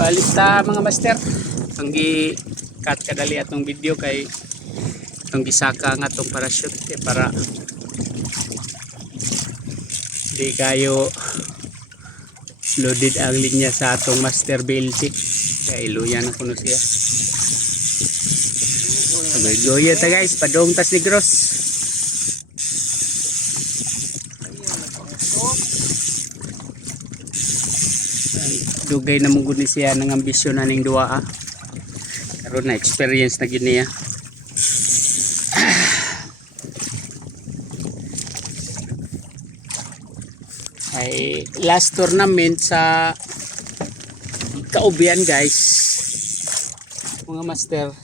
Balita mga master, itong gi-cut kadali atong video kay itong gisaka nga itong parachute para di kayo loaded ang linya sa atong master BLC kaya iluyan na kuno siya. Goyo ta guys, padong tas Negros. Dugay na mong guni siya ng ambisyon na ning duwa karon na experience na gini niya. Ay last tournament sa Kaubian guys mga master,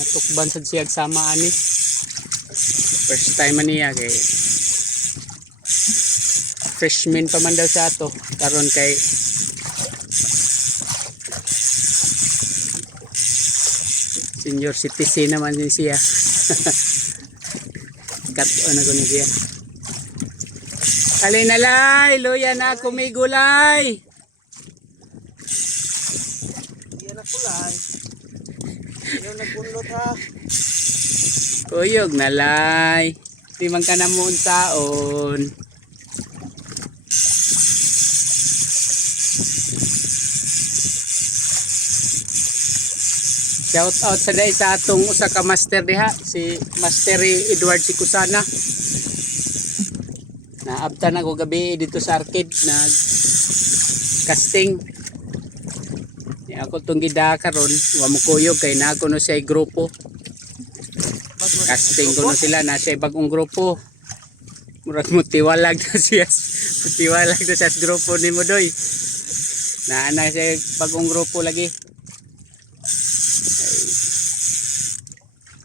natukban sad siya sama ani first time man niya kay freshman pa man daw sa ato karon kay senior citizen naman din siya. Kat-o na ko ni siya. Alay na lay, luya na ako may gulay. Yan na kulay. Yan nagbunlot ha. Kuyog na lay. Timang ka na mo unsaon. Shout out sa day sa atong usa ka master diha, si Master Edward Sikusana. Naabtan ako gabi dito sa arcade nag casting. Ako tong gida karon, wa mo kuyog kay na ako no sa grupo. Casting ko no sila na sa bagong grupo. Murag mo tiwalag na siya. Tiwalag na sa grupo ni mo doy. Na sa bagong grupo lagi.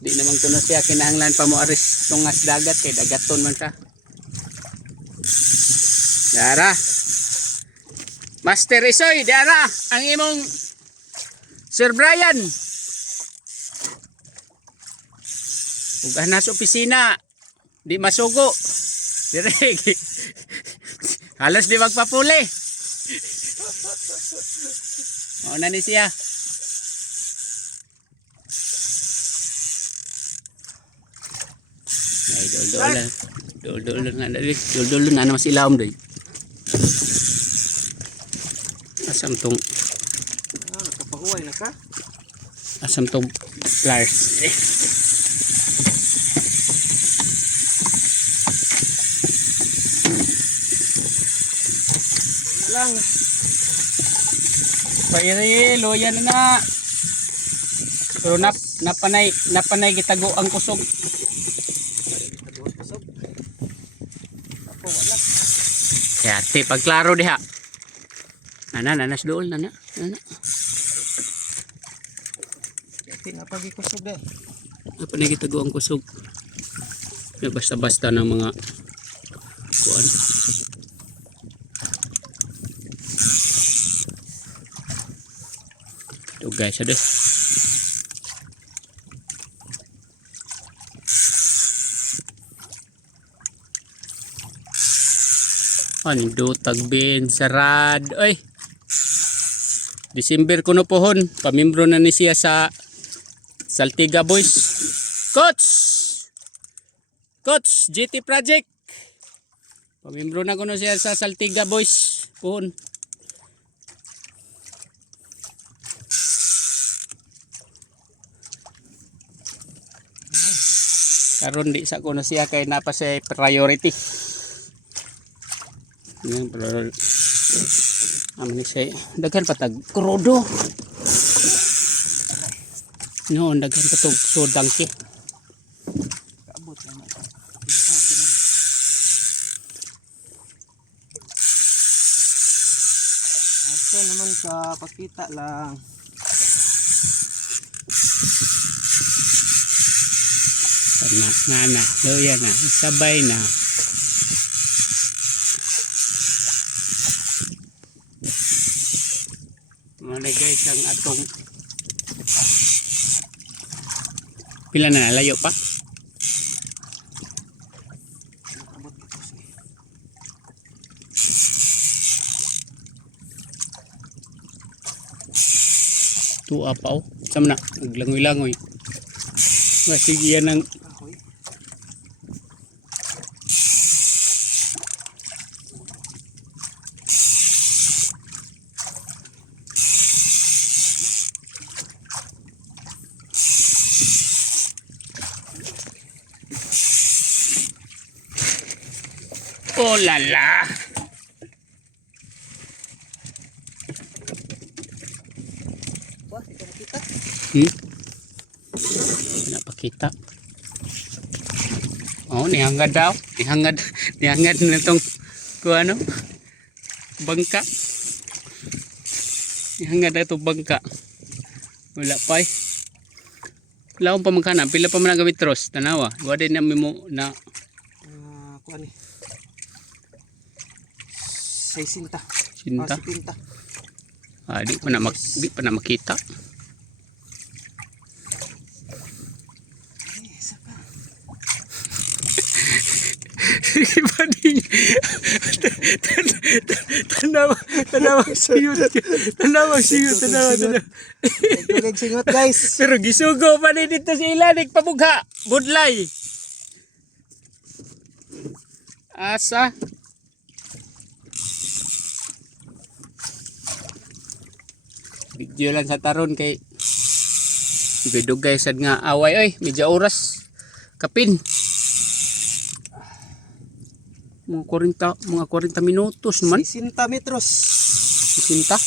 Di naman kuno siya kinahanglan pa mo aris tungas dagat kay dagaton man ka. Dara. Master Isoy, dara ang imong Sir Brian. Ug ana sa opisina di masugo. Direk. Halos di magpapuli. Mao na ni siya. Dol-dol nga dali. Dol-dol nga naman sila doy. Asam tong Nakapahuway na ka? asam tong pliers. Lang. Pairi loya na. Pero napanay gitago ang kusog. Kaya te pagklaro diha. Nanas dool nana. Pinapagi kusog eh. Napanay gitago ang kusog. Basta-basta ng mga kuan. Ito guys, ada. Ando tagbin sarad. Oy. December kuno pohon, pamimbro na ni siya sa Saltiga Boys. Coach GT Project. Pamimbro na kuno siya sa Saltiga Boys pohon. Karon di sa kuno siya kay napa siya priority. Yan pero aman siya daghan patag krodo. No, daghan patog so dangki. Kaabot na. Asa naman sa pakita lang. Na loya na sabay na. Mga guys ang atong pila na layo pa. Tuwa pa oh. Sama na, naglangoy-langoy. Sige yan ang Kahoy. oh lala. Wah, di ka makita. Napakita. Oh, nihangad daw. Nihangad na itong ano, bangka. Nihangad na itong bangka. Wala pa eh. Wala akong pamangkana. Pila pa man ang gamit tros. Tanawa. Wala din namin mo na Kuan ni. 60. sinta. 70. Di pa na makita. Ibading tanawang siyot. Tulig singot guys. Pero gisugo pa rin dito si Ilanik pabugha. Budlay. Asa. Video lang sa taron kay dugay sad nga away oy. Medyo oras. Kapin. Mga 40 minutos naman. 60 metros. Sinta.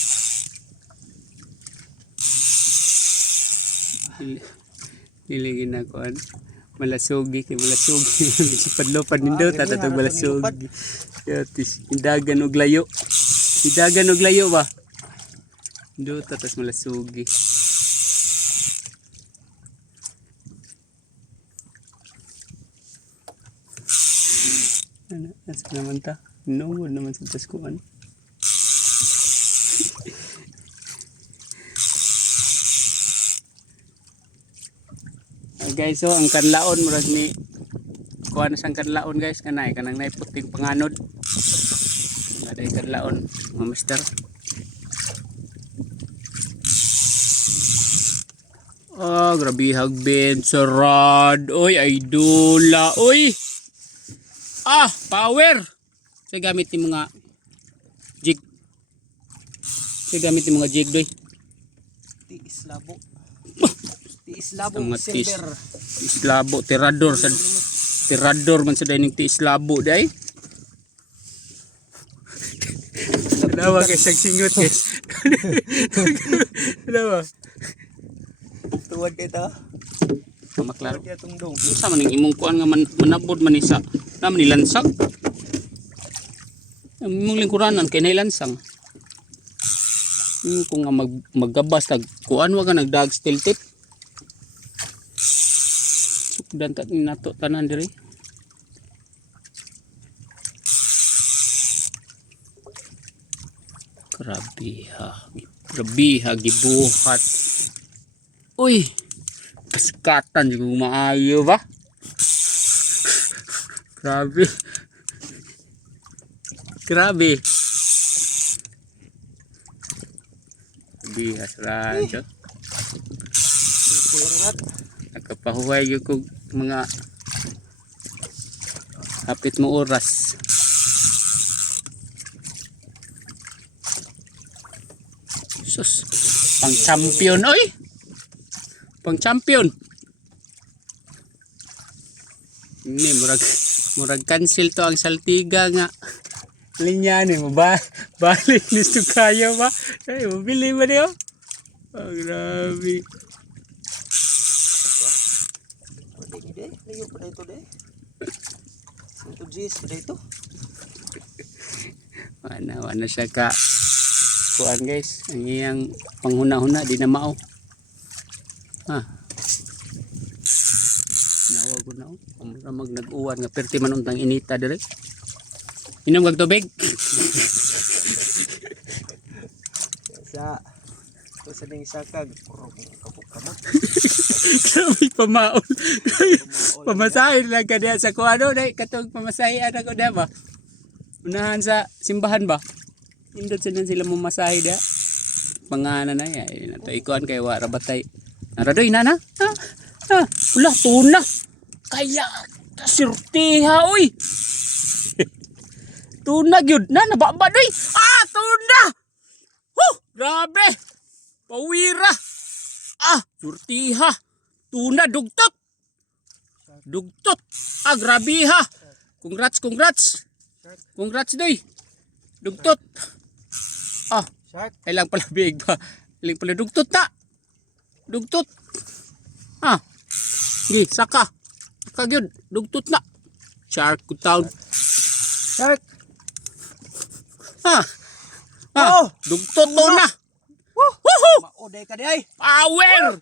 Niligin ako malasugi kay malasugi sa padlopan nindo tatatog malasugi. Yatis idagan og layo. Idagan og layo ba? Do tatas malasugi. Ano, asa naman ta? No, naman sa taskuan. Guys, so ang kanlaon murag ni kuha na sang kanlaon guys kanay kanang naiputing panganod. Ada kanlaon, mga mister. Grabe hagbin sarad. Oy, idula. Oy. Power. Saya gamit ni mga jig. Saya gamit ni mga jig doy. Tiis labo. Tiis labo Mga silver. tiis labo, tirador man sa dining tiis labo day. Dawa kay singot guys. Dawa. Tuwad kay ta. Maklaro. Tuwad itong dong. Unsa man ning imong kuan nga manabod man isa. Naman nilansang. Ang imong lingkuranan kay nailansang. Kung nga maggabas tag kuan wa ka nagdag steel tip. Sukdan ta ni nato tanan diri. Grabe ha gibuhat. Uy, kaskatan juga maayo ba? Grabe. Bihas radyo. Nakapahuway yung kong mga hapit mo oras. Sus, pang champion oy. Pang champion. Ini murag cancel to ang saltiga nga. Linya ni mo ba? Balik nisto kayo ba? Ay, mabili ba niyo? Grabe. Pwede deh, layo pa dito deh. Ito G's pa dito. Wala siya ka kuan guys. Ang iyang panghuna-huna di na mao. Nawag ko na oh. Mag nag-uwan nga perti man untang inita dire. Inom kag tubig. Sa ning sakag kapuk ka mo. Grabe pamaon. Pamasahin lang ka diya sa kuano dai katong pamasahian ako diya ba. Unahan sa simbahan ba. Indot sila mamasahe diya. panganan na yan. Nato ikuan kay wara batay. Naradoy na. Wala tuna. Kaya tasurtiha oy. Tuna gyud na nababa doy. Tuna. Grabe. Pawira. Surtiha. Tuna dugtot. Grabe ha. Congrats. Congrats doy. Dugtot. Shark. Kailang pala big ba? Kailang pala dugtot na. Dugtot. Gi, saka. Saka gyud, dugtot na. Shark good town. Shark. Dugtot to na. Mauday ka di ay. Power.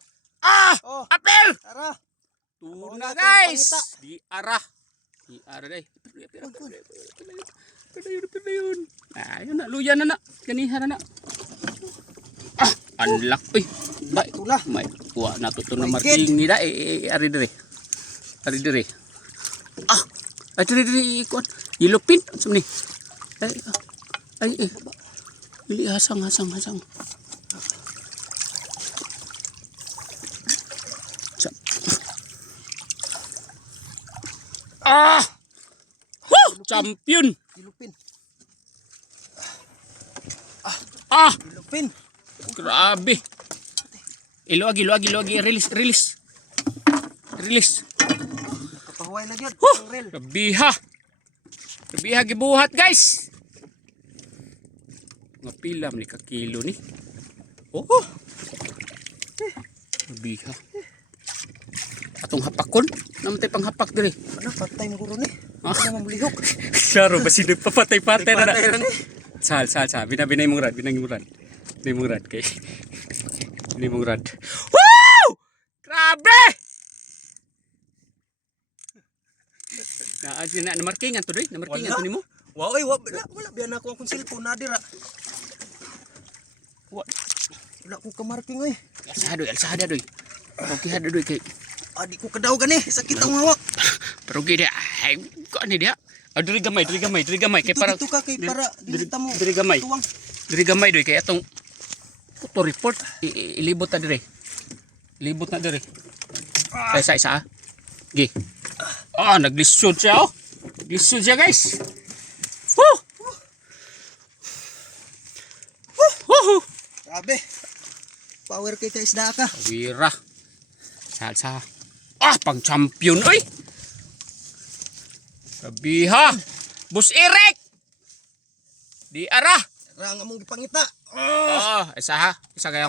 Apel. Tara. Tuna guys. Di arah day. Yun. Ayun na, luya na. Ganihan na. Unlock. Uy. Tula. May kuha na to na marking nila. Ari dire. Ari dire. Kuha. Yellow-pin. Ano ni? Bili hasang. Champion. Yellow-pin. Yellow-pin. Grabe. Iluagi. Release. Kapahuay na yun. Rel. Rabiha gibuhat guys. Nga pila ni ka kilo ni. Rabiha. Atong hapakon. Namatay pang hapak dire. Ano, patay mo guro ni. Ano mamulihok. Klaro ba sino papatay-patay na. Patay ni. Sal. Binay mong rad kay. Binay mong rad. Woo! Grabe! Namarkingan to doy. Namarkingan to nimo. Wala biyan ako akong cellphone na dira. Wala ko kamarking oy. Alsada doy. Okay hada doy kay. Di ko kadaw gani, sakit ang hawak. Pero gid ay ko ani dia. Diri gamay kay para Dito ka kay para dilita mo. diri gamay. Tuwang. Diri gamay doy kay atong photo report ilibot na dire. Libot na dire. Isa. Gi. Naglisod siya Lisod siya guys. Grabe. Power kay isda ka. Wira. Salsa. Pang champion oy. Rabiha. Bus Eric. Di arah. Rang among gipangita. Isa kaya